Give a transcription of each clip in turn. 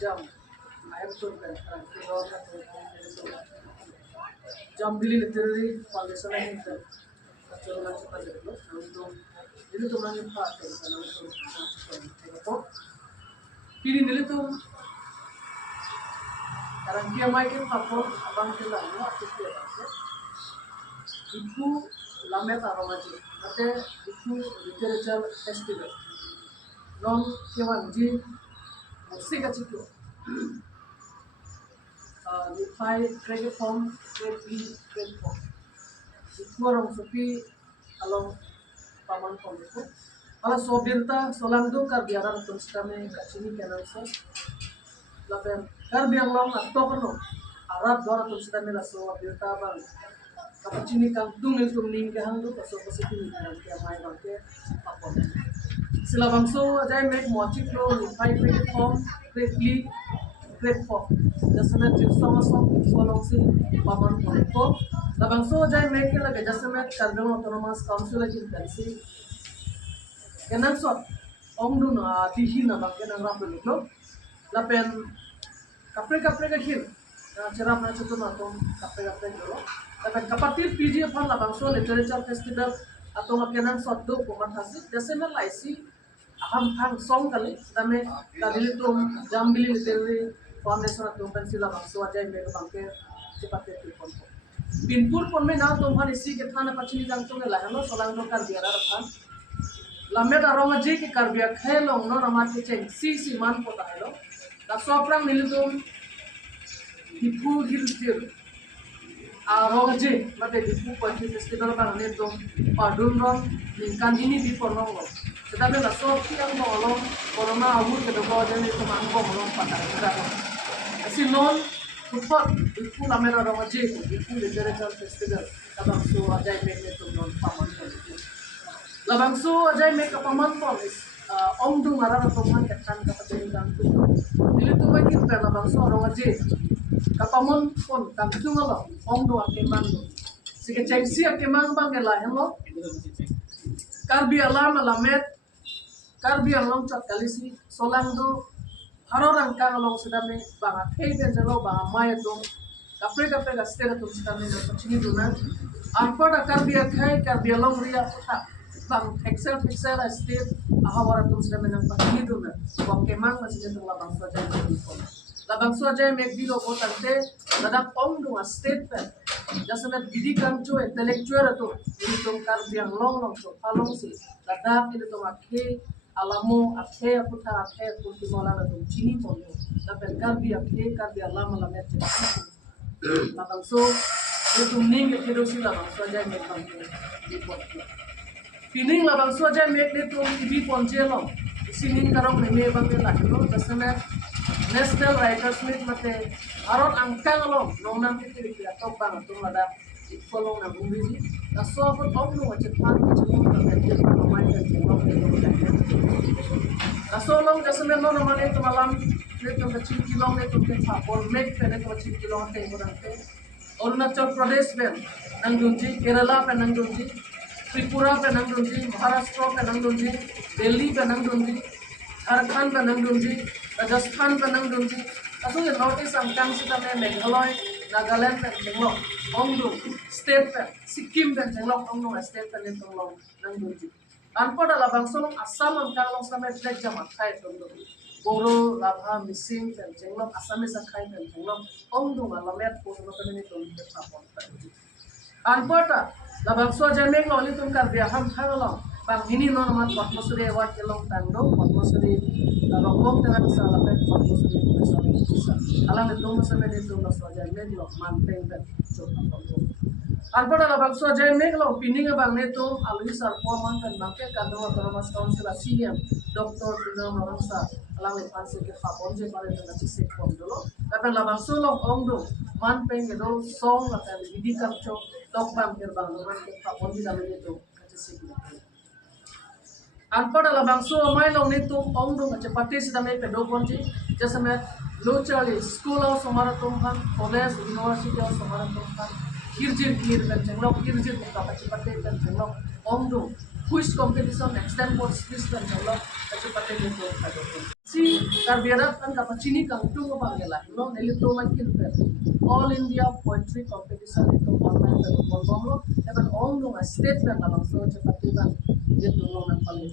jam ayam tuh kan kilo atau jam beli literary foundation ini kan coba coba dulu untuk itu tuh mana pakai karena untuk pilih dulu tuh karena dia main apa abang kelah ya itu itu lama taruh aja nanti itu literature festival non kewan ji musik aja tuh di five grade form grade B grade form itu orang sepi kalau paman form itu kalau sobirta solang tuh biaran terus kami kasih kenal so lapen biang long atau penuh Arab dora terus kami lah sobirta bang kapacini kang tungil tumning ke hang tuh pasok pasok ini kan kia main bangke apa sila bangso ajai make mochi pro di five grade form grade B grade form jasana sama solong si paman form ko labangso ajai make lagi jasana Kargil autonomous council lagi kansi kenan sot ongdu na tihi na bangke nang rapi itu lapen kapre ka hil cerap na cutu na tom kapre dulu lapen kapatir PG fan labangso literature festival atau kenan sot do kumat hasik jasana laisi aham hang song kali dame kadili tum jambili literary foundation atau pensila bangso ajai make bangke cepat pon pinpur pon me na tum han isi ke thana pachini jang tum la halo solang do kar biara rakhan lame darong aji ke karbia khelong no nama ke cheng si man pota helo da soprang nilitum dipu hiltir arong aji mate dipu pati festival bang ne tum padun rom ningkan ini di porong lo tetapi la sopki ang molong corona awur ke do jane to mangko molong pata da sinon kupot dipu lame darong aji dipu literature festival abang so ajai me tum non paman labangso ajai make up paman pon ong du marana toman ketan kapateni gantu dili tu bagi pe labangso orang aje kapamon pon kantu ngalo ong du akeman do sike cengsi akeman bang ela hello karbi alam alamet karbi alam chat kalisi solang do harorang kang along sedame banga thei ben jalo banga maya do kapre gastera tum sedame no pachini do na arpada karbi akhai karbi alam ria putha bang excel state ahawara tum sedame nang pachini do na bang kemang masih tung labang saja labang saja make bilo potante ladak ong do state pen jasana didi kancho intellectual to ini tum karbi ang long to palong si ladak ini tum akhe alamo akhe putha akhe puti mola na tum chini pondo lapen karbi alama lamet labang so itu ning ke do si labang saja make bang di pot Pining labang suaja make ni tu TV ponjelo sining karong neme bang la lo jasana National Writers Meet mate arot angkang lo nonang kiti kira top bang tu ada follow na bumi na so ko top no macet pan macet na kete ko mai kan ko na so long jasana no na mane tu malam ne tu kecil kilo ne tu ke pon make ne tu kecil kilo te morante Arunachal Pradesh ben nang dunji Kerala ben nang dunji Tripura पे नंगडुंजी महाराष्ट्र पे नंगडुंजी दिल्ली पे नंगडुंजी झारखंड पे नंगडुंजी राजस्थान पे नंगडुंजी असो ये north east अंकांग से तने मेघालय नागालैंड पे जेंगलो ओंगडु स्टेट पे सिक्किम पे जेंगलो ओंगडु स्टेट पे ने तंगलो नंगडुंजी अनपढ़ लाभांशों असम अंकांग समय ब्लैक जमा खाए तंगलो बोरो लाभा मिसिंग पे जेंगलो असमीज खाए पे जेंगलो ओंगडु मालमेट पोसनो पे ने तंगलो पापन पे अनपढ़ labangso jamek lo ni tum kar bia ham khangalo bang hini non mat Padmasuri award kelong tando Padmasuri rongkong dengan salah pet Padmasuri alam itu masa ni tum lo jamek lo manteng pet anpada labangso jamek lo pining bang ni tum alwi sarpo man kan bangke Kargil autonomous council CM Dr. Tunam Ramsa alam itu panse ke papon je pare dengan cise pon dulu tapi labangso lo ongdo man peng do song atau video kapco dok bang bang man ke papon di dalam itu cise anpada labangso mai lo ni tum ongdo cepati sedame pedo ponji jasame lochali school of somaratum han college university of somaratum han kirjir kir kan jenglok kirjir ka cepati kan jenglok ongdo quiz competition next time what quiz kan kalau kasi pati nito kado si karbiara kan kapachini kang tu bangela no nelito makin all India poetry competition itu online kado bolbolo even all no state kan labang so cepati bang itu no nan paling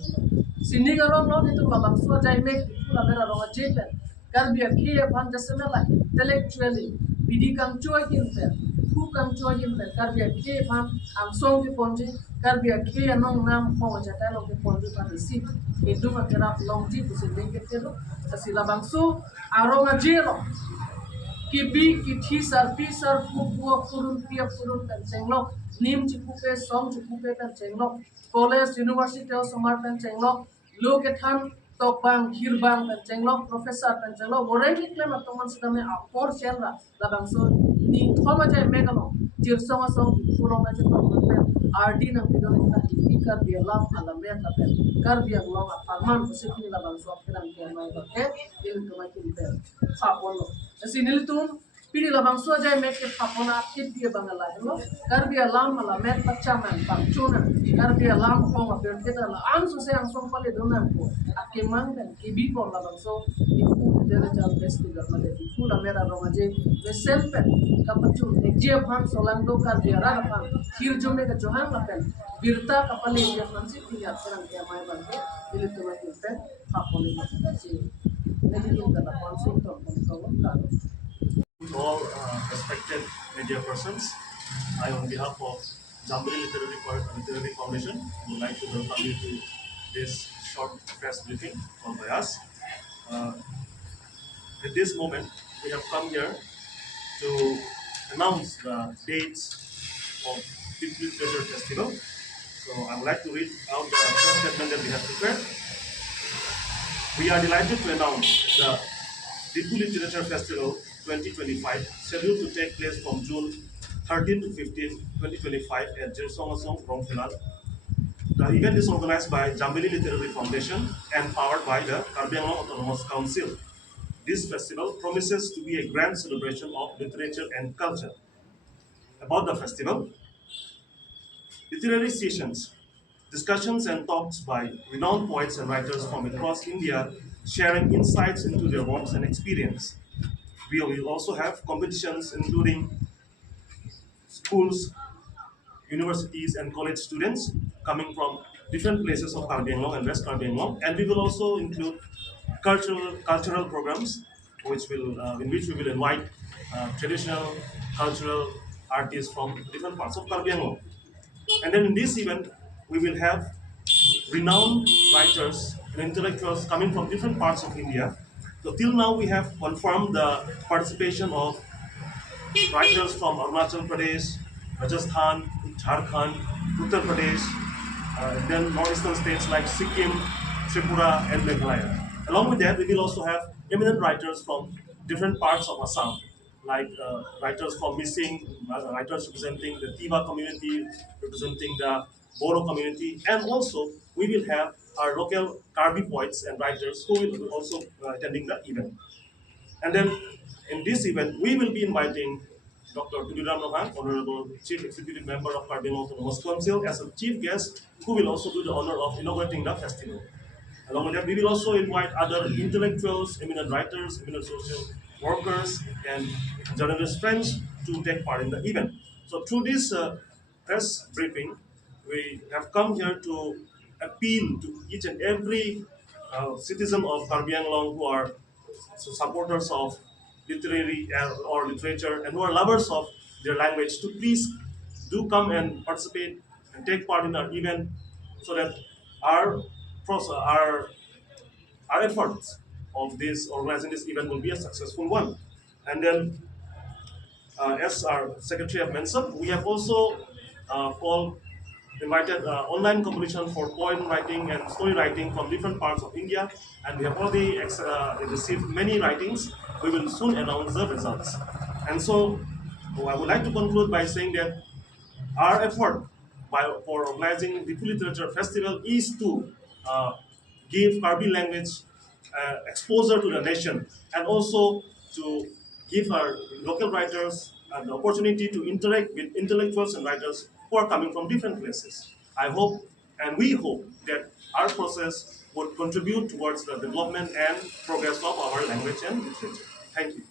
sini garong no itu labang so jai mek pula mera rong jepen karbiar kiye pan jasemela intellectually bidi kang choi kin who can join him the Karbia K Pan and Song the Ponji, Karbia K and non nam Hong Jatan of the Ponji and the seat, a Duma Terap long jeep is a Linketero, a Silabangso, Aronga Jero, Kibi, Kitisar, Pisar, Pupua, Purun, Pia Purun, and Chenglok, Nim Chipupe, Song Chipupe, and Chenglok, College, University of Samar, and Chenglok, look at Han, Tokbang, Hirbang, and Chenglok, Professor, and Chenglok, already claim at Thomas Dame, a poor Chenra, Labangso, Ni Thomas Megalo, Tirsoma Song, Fulong, RD, and Pidon, Ikar, the alarm, Alameta, Karbia, Long, Arman, Pacific, Labangso, and Kiamai, into my kill, Apollo. Sinilitum pidi labang so jay make papona kit dia bangala hello karbi alam mala met pachaman pamchuna karbi alam ko ma berketa la am so se ang song pale donan ko akemang kan kibi ko labang so iku dere jal best di garma de iku la mera ronga je we sempe kapachun ekje phan solang do karbi ara phan hir jome ka johan la pen birta kapale dia fansi tiya serang dia mai bangke ilitum ay pe paponi ma si nagiging ka na pansin to all respected media persons, I, on behalf of Jambari Literary Foundation, would like to welcome you to this short press briefing called by us. At this moment, we have come here to announce the dates of Deep Blue Treasure Festival. So I would like to read out the press statement that we have prepared. We are delighted to announce the Deep Blue Literature Festival 2025, scheduled to take place from June 13 to 15, 2025 at Jirsongasong, Rongphilan. The event is organized by Jambili Literary Foundation and powered by the Karbi Anglong Autonomous Council. This festival promises to be a grand celebration of literature and culture. About the festival, literary sessions, discussions and talks by renowned poets and writers from across India sharing insights into their works and experience. We will also have competitions including schools, universities, and college students coming from different places of Karbi Anglong and West Karbi Anglong. And we will also include cultural programs, in which we will invite traditional cultural artists from different parts of Karbi Anglong. And then in this event, we will have renowned writers and intellectuals coming from different parts of India. So till now, we have confirmed the participation of writers from Arunachal Pradesh, Rajasthan, Jharkhand, Uttar Pradesh, then northeastern states like Sikkim, Tripura, and Meghalaya. Along with that, we will also have eminent writers from different parts of Assam, like writers from Missing, writers representing the Tiwa community, representing the Bodo community, and also we will have our local Karbi poets and writers who will also attending the event. And then in this event, we will be inviting Dr. Tudiram Nohan, Honorable Chief Executive Member of Karbi Anglong Autonomous Council, as a chief guest, who will also do the honor of inaugurating the festival. Along with that, we will also invite other intellectuals, eminent writers, eminent social workers, and journalist friends to take part in the event. So through this press briefing, we have come here to appeal to each and every citizen of Karbi Anglong who are supporters of literary or literature and who are lovers of their language to please do come and participate and take part in our event so that our our efforts of this organizing this event will be a successful one. And then, as our secretary have mentioned, we have also called invited online competition for poem writing and story writing from different parts of India, and we have already received many writings. We will soon announce the results. And so, I would like to conclude by saying that our effort for organizing the Full Literature Festival is to uh, give Karbi language exposure to the nation, and also to give our local writers the opportunity to interact with intellectuals and writers who are coming from different places. I hope And we hope that our process would contribute towards the development and progress of our language and literature. Thank you.